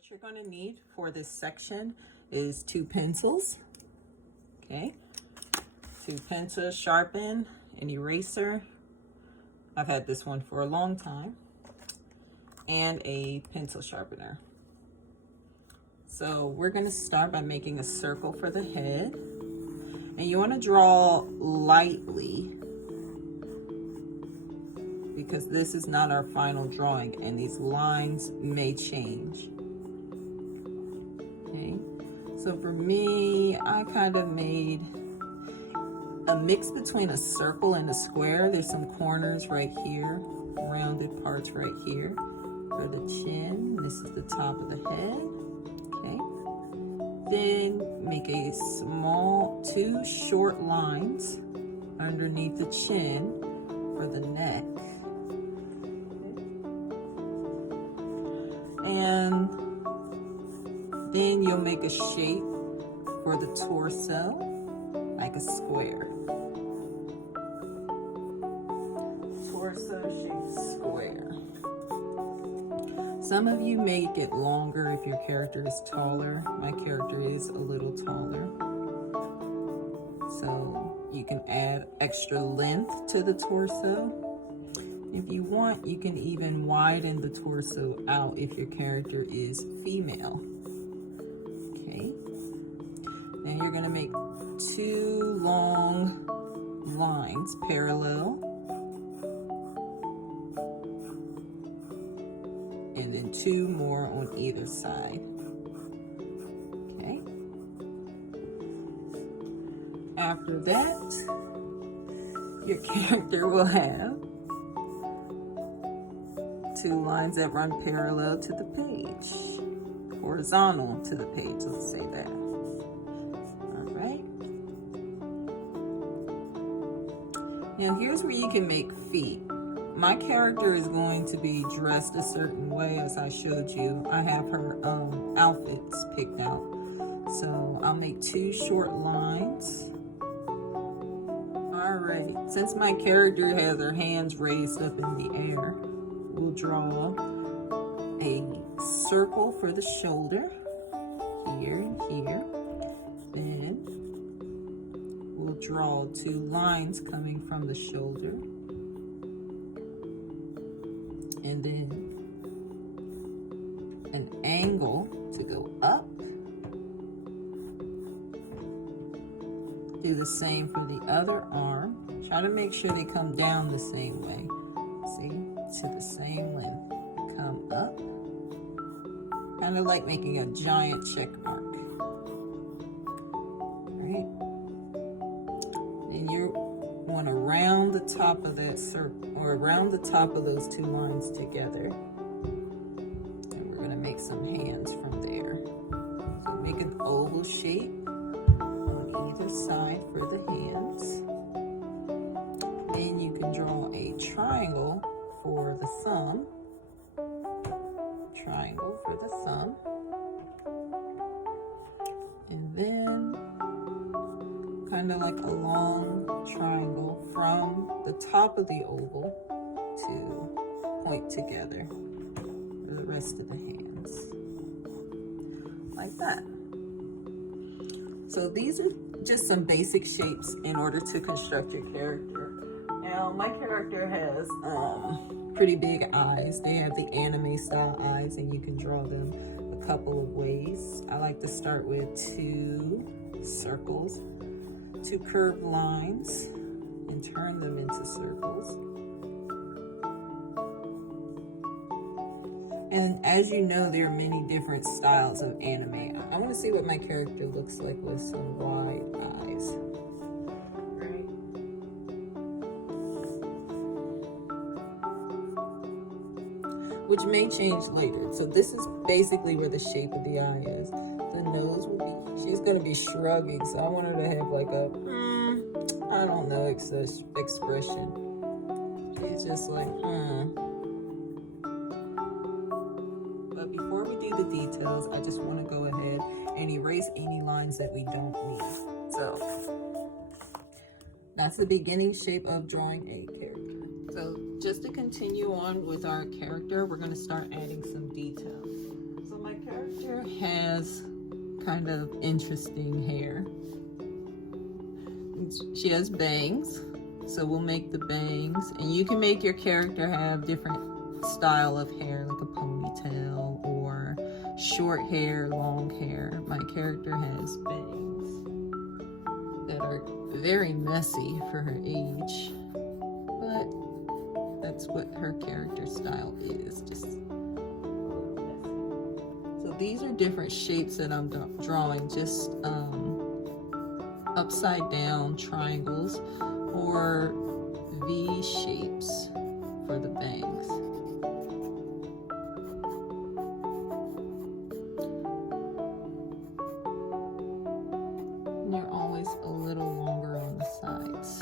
What you're going to need for this section is 2 pencils, okay? 2 pencils, sharpen, an eraser. I've had this one for a long time. And a pencil sharpener. So we're going to start by making a circle for the head. And you want to draw lightly, because this is not our final drawing and these lines may change. Okay, so for me, I kind of made a mix between a circle and a square. There's some corners right here, rounded parts right here for the chin. This is the top of the head. Okay, then make a small 2 short lines underneath the chin for the neck. And then you'll make a shape for the torso, like a square. Torso shape square. Some of you make it longer if your character is taller. My character is a little taller. So you can add extra length to the torso. If you want, you can even widen the torso out if your character is female. Okay. Now you're going to make 2 long lines parallel. And then 2 more on either side. Okay. After that, your character will have 2 lines that run parallel to the page, horizontal to the page, let's say that. All right. Now here's where you can make feet. My character is going to be dressed a certain way, as I showed you. I have her outfits picked out. So I'll make 2 short lines. All right, since my character has her hands raised up in the air, we'll draw a circle for the shoulder, here and here. Then we'll draw 2 lines coming from the shoulder. And then an angle to go up. Do the same for the other arm. Try to make sure they come down the same way. See, to the same length. Come up. Kind of like making a giant check mark. Right? And you want to round the top of that circle, or around the top of those 2 lines together. And we're going to make some hands from there. So make an oval shape on either side for the hands. Then you can draw a triangle for the thumb. Triangle for the thumb. And then kind of like a long triangle from the top of the oval to point together for the rest of the hands. Like that. So these are just some basic shapes in order to construct your character. Now my character has pretty big eyes. They have the anime style eyes, and you can draw them a couple of ways. I like to start with 2 circles, 2 curved lines, and turn them into circles. And as you know, there are many different styles of anime. I want to see what my character looks like with some wide eyes. Right? Which may change later. So this is basically where the shape of the eye is. The nose will be, she's going to be shrugging, so I want her to have like a, I don't know, expression. She's just like, But before we do the details, I just want to go ahead and erase any lines that we don't need. So that's the beginning shape of drawing a character. So just to continue on with our character, we're going to start adding some details. So my character has kind of interesting hair. She has bangs, so we'll make the bangs, and you can make your character have different style of hair, like a ponytail or short hair, long hair. My character has bangs that are very messy for her age, but that's what her character style is, just a little messy. So these are different shapes that I'm drawing, just upside down triangles or V shapes for the bangs. And they're always a little longer on the sides.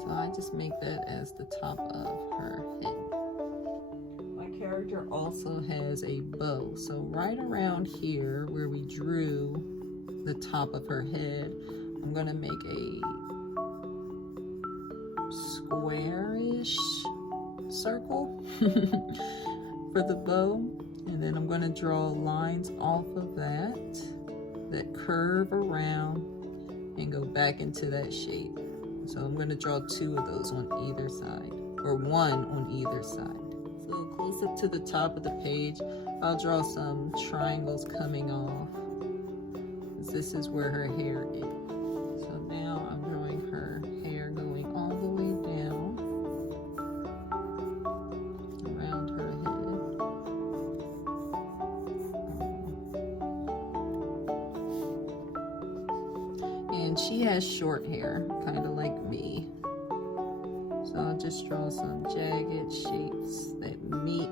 So I just make that as the top of her head. My character also has a bow. So right around here where we drew the top of her head, I'm gonna make a squarish circle for the bow, and then I'm gonna draw lines off of that curve around and go back into that shape. So I'm gonna draw 2 of those on either side, or 1 on either side. So close up to the top of the page, I'll draw some triangles coming off. This is where her hair is. So now I'm drawing her hair going all the way down around her head. And she has short hair, kind of like me. So I'll just draw some jagged shapes that meet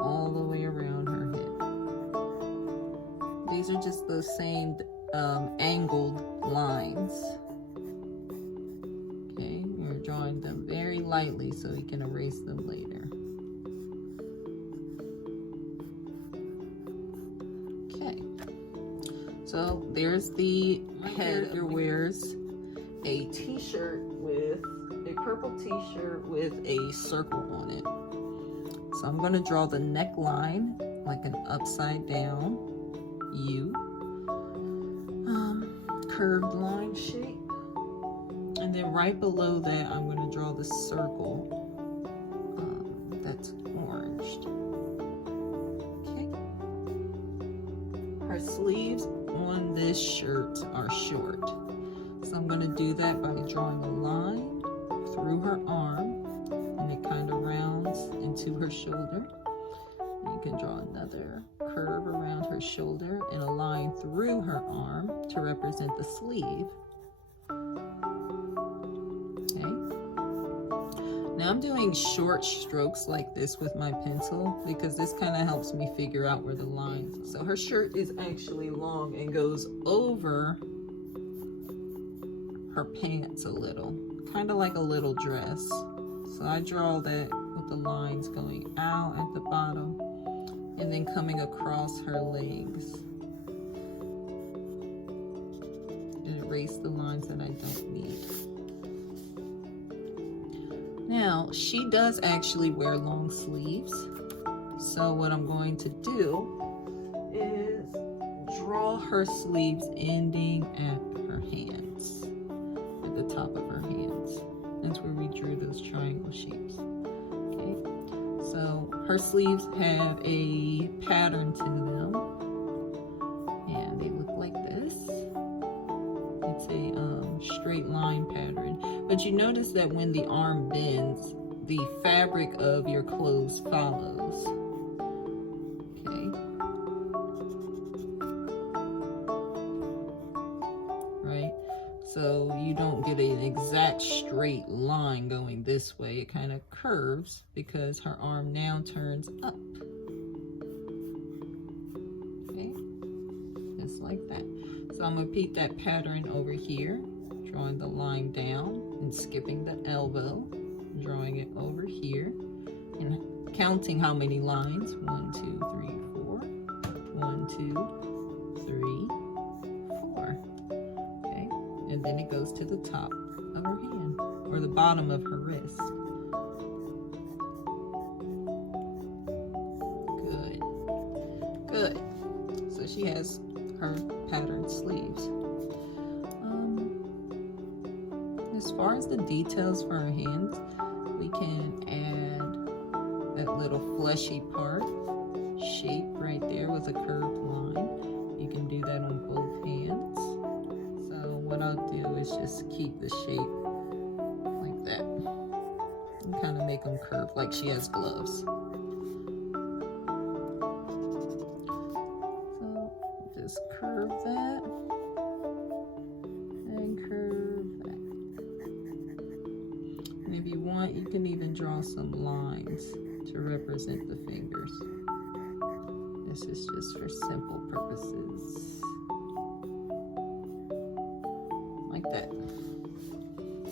all the way around her head. These are just the same angled lines. Okay, we're drawing them very lightly so we can erase them later. Okay, so there's the head. Character wears a t-shirt with a purple t-shirt with a circle on it. So I'm going to draw the neckline like an upside down U, curved line shape, and then right below that I'm going to draw the circle that's oranged. Okay. Her sleeves on this shirt are short, so I'm going to do that by drawing a line through her arm, and it kind of rounds into her shoulder. You can draw another curve around her shoulder and a line through her arm to represent the sleeve. Okay. Now I'm doing short strokes like this with my pencil because this kind of helps me figure out where the lines are. So her shirt is actually long and goes over her pants a little, kind of like a little dress. So I draw that with the lines going out at the bottom and then coming across her legs. And erase the lines that I don't need. Now, she does actually wear long sleeves. So what I'm going to do is draw her sleeves ending at her hands, at the top of her hands. That's where we drew those triangle shapes. Okay, so her sleeves have a pattern to them, and they look like this. It's a straight line pattern, but you notice that when the arm bends, the fabric of your clothes follows. Okay. Right? So you don't get an exact straight line going this way. It kind of curves because her arm now turns up. Okay, just like that. So I'm going to repeat that pattern over here, drawing the line down and skipping the elbow, drawing it over here, and counting how many lines. 1, 2, 3, 4. 1, 2, 3, 4. And then it goes to the top of her hand or the bottom of her wrist. but she has her patterned sleeves. As far as the details for her hands, we can add that little fleshy part shape right there with a curved line. You can do that on both hands. So what I'll do is just keep the shape like that and kind of make them curve like she has gloves. So just curve that and curve that. And if you want, you can even draw some lines to represent the fingers. This is just for simple purposes. Like that.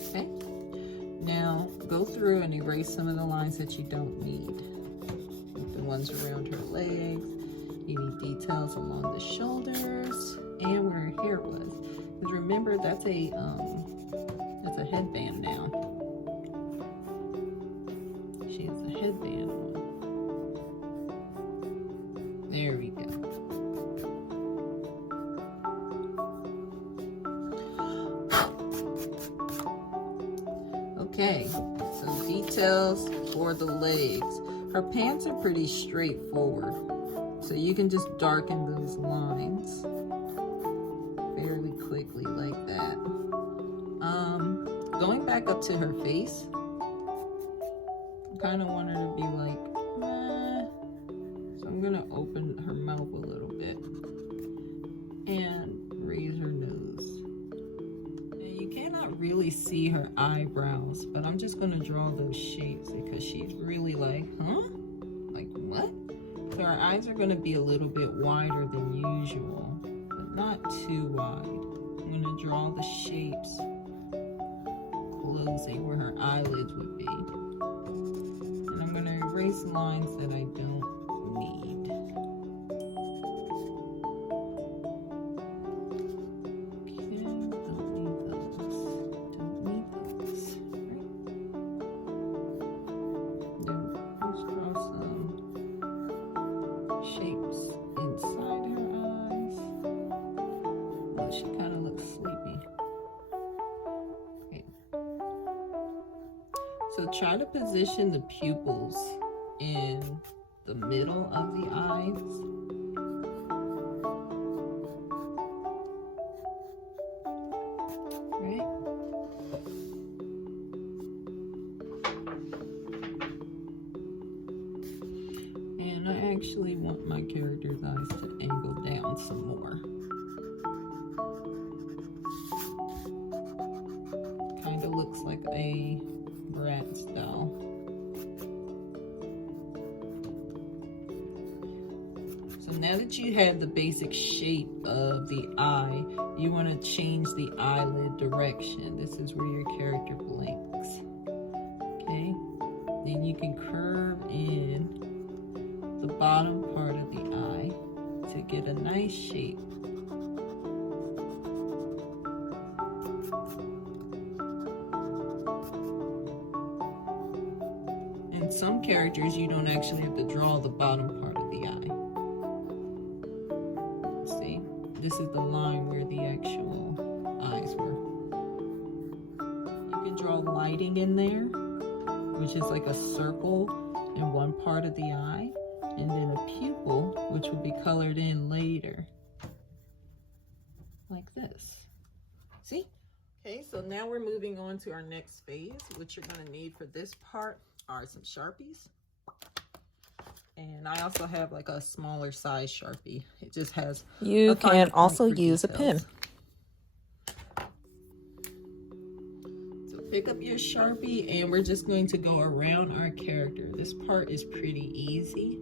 Okay? Now go through and erase some of the lines that you don't need. Like the ones around her legs. You need details along the shoulders and where her hair was. Because remember, that's a headband now. She has a headband on. There we go. Okay, some details for the legs. Her pants are pretty straightforward, so you can just darken those lines fairly quickly like that. Going back up to her face, I kind of want her to be like, so I'm gonna open her mouth a little bit and raise her nose. And you cannot really see her eyebrows, but I'm just gonna draw those shapes because she's really like, huh? Like what? So her eyes are gonna be a little bit wider than usual, but not too wide. I'm gonna draw the shapes closing where her eyelids would be. And I'm gonna erase lines that I don't need. Okay, don't need those. Don't need those. Right? Then let's draw some shapes inside her eyes. Oh, she kind of looks sleepy. Okay. So try to position the pupils in the middle of the eyes. Right? And I actually want my character's eyes to angle down some more. Kind of looks like a brat style. So now that you have the basic shape of the eye, you want to change the eyelid direction. This is where your character blinks. Okay? Then you can curve in the bottom part of the eye to get a nice shape. In some characters, you don't actually have to draw the bottom part of the eye. See, this is the line where the actual eyes were. You can draw lighting in there, which is like a circle in one part of the eye, and then a pupil, which will be colored in later, like this. See? Okay, so now we're moving on to our next phase. What you're gonna need for this part are some Sharpies. And I also have like a smaller size Sharpie. It just has You can also use a pen. So pick up your Sharpie and we're just going to go around our character. This part is pretty easy.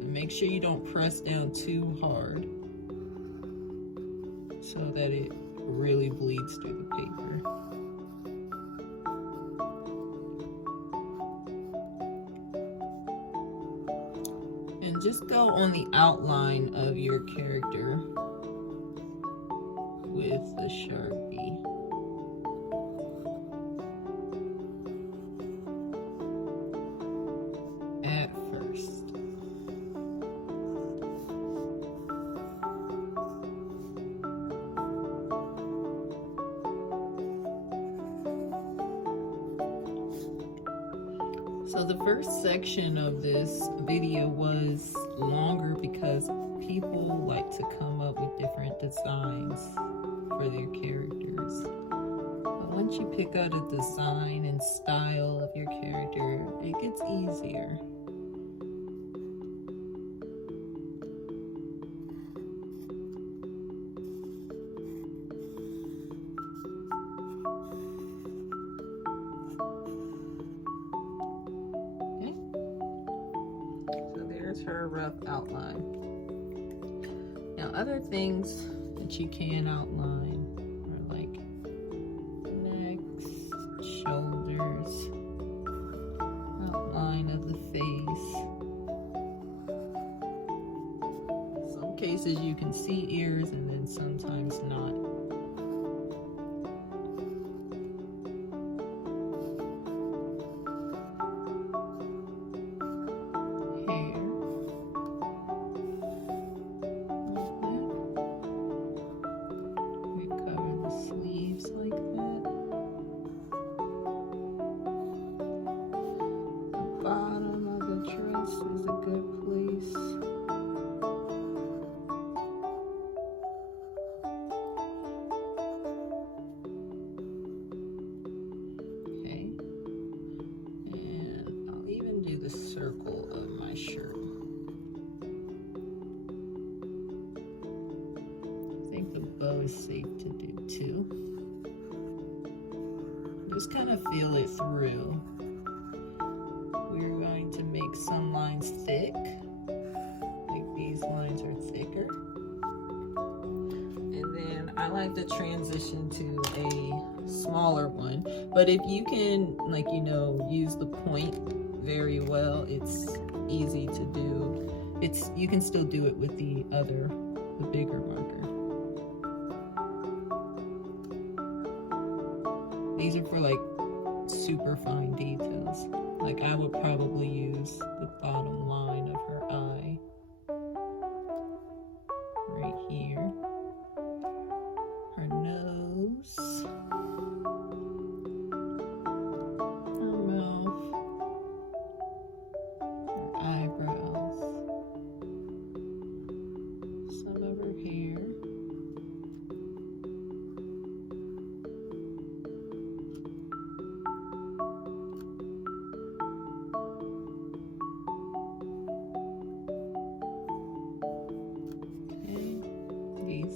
And make sure you don't press down too hard so that it really bleeds through the paper. And just go on the outline of your character with the Sharpie. At first. So the first section of this video was longer because people like to come up with different designs for their characters. But once you pick out a design and style of your character, it gets easier. Her rough outline. Now other things that you can outline are like necks, shoulders, outline of the face. Some cases you can see ears and then sometimes not. Is a good place. Okay, and I'll even do the circle of my shirt. I think the bow is safe to do too. Just kind of feel it through. We're going to make some lines thick, like these lines are thicker. And then I like to transition to a smaller one, but if you can, like, you know, use the point very well, it's easy to do. You can still do it with the bigger marker. These are for like super fine details. Like I would probably use the bottom line of her eye right here. Her nose. Her mouth. Her eyebrows. Some of her hair.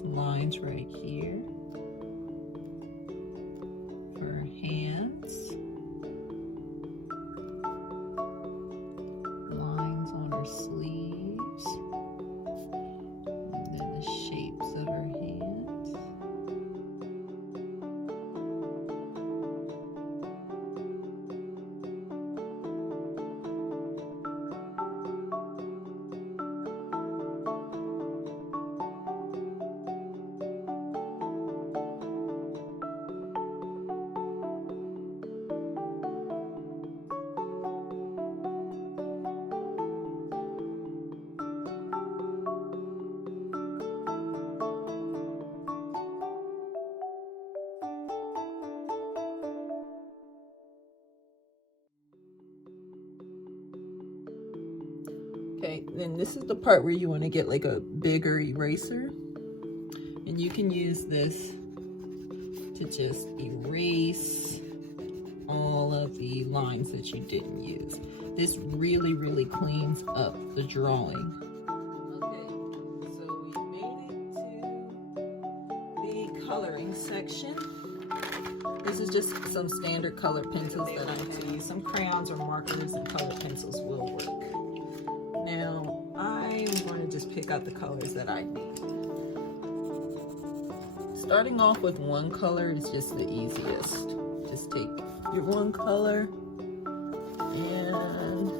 Lines right here for her hands, lines on her sleeves, and then the shapes of her hands. Okay, then this is the part where you want to get like a bigger eraser, and you can use this to just erase all of the lines that you didn't use. This really cleans up the drawing. Okay, so we made it to the coloring section. This is just some standard colored pencils that I have to use. Some crayons or markers and colored pencils will work. Now, I'm going to just pick out the colors that I need. Starting off with one color is just the easiest. Just take your one color and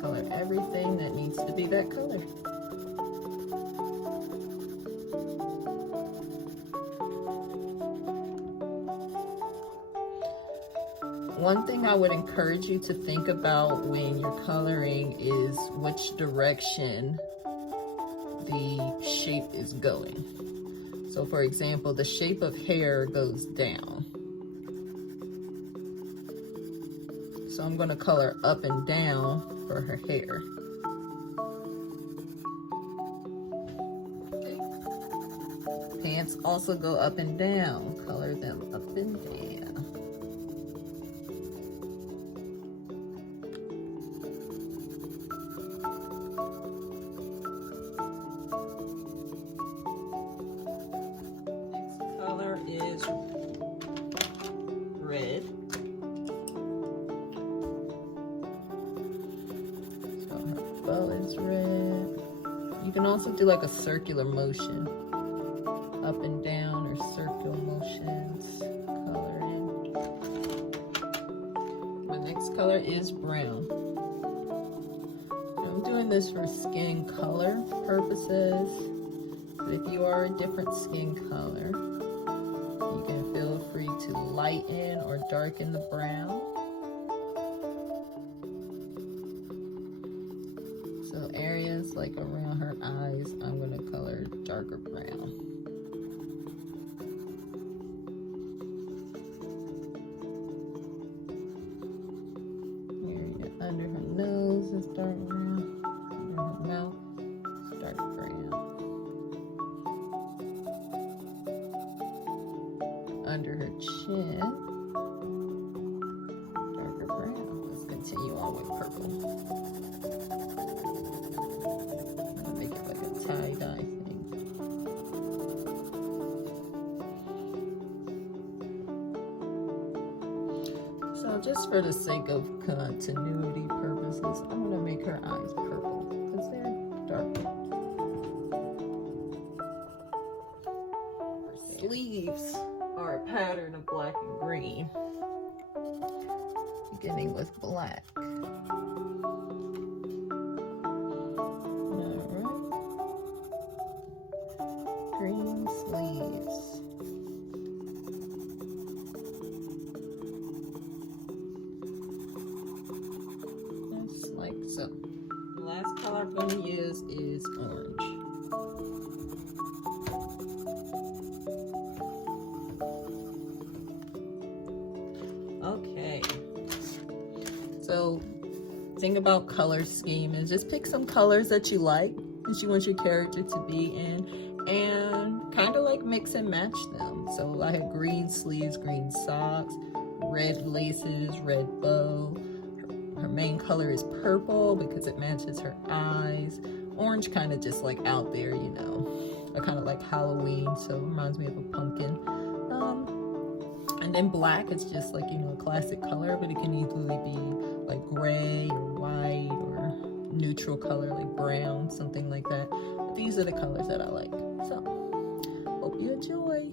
color everything that needs to be that color. One thing I would encourage you to think about when you're coloring is which direction the shape is going. So for example, the shape of hair goes down. So I'm gonna color up and down for her hair. Okay. Pants also go up and down. Color them up and down. Color is red. So her bow is red. You can also do like a circular motion, up and down, or circular motions. Color in. My next color is brown. I'm doing this for skin color purposes. But if you are a different skin color, you can feel free to lighten or darken the brown. So areas like around her eyes, I'm going to color darker brown. Area under her nose is dark brown. Under her mouth is dark brown. Under her chin, darker brown. Let's continue on with purple. I'm gonna make it like a tie-dye thing. So just for the sake of continuity purposes, I'm gonna make her eyes purple because they're dark. Her sleeves are a pattern of black and green, beginning with black. Alright. Green sleeves. Just like so. The last color I'm going to use is orange. Okay, so thing about color scheme is just pick some colors that you like, that you want your character to be in, and kind of like mix and match them. So I had green sleeves, green socks, red laces, red bow. Her main color is purple because it matches her eyes. Orange kind of just like out there, you know. I kind of like Halloween, so it reminds me of a pumpkin. And then black is just like, you know, a classic color, but it can easily be like gray or white or neutral color like brown, something like that. But these are the colors that I like. So, hope you enjoy.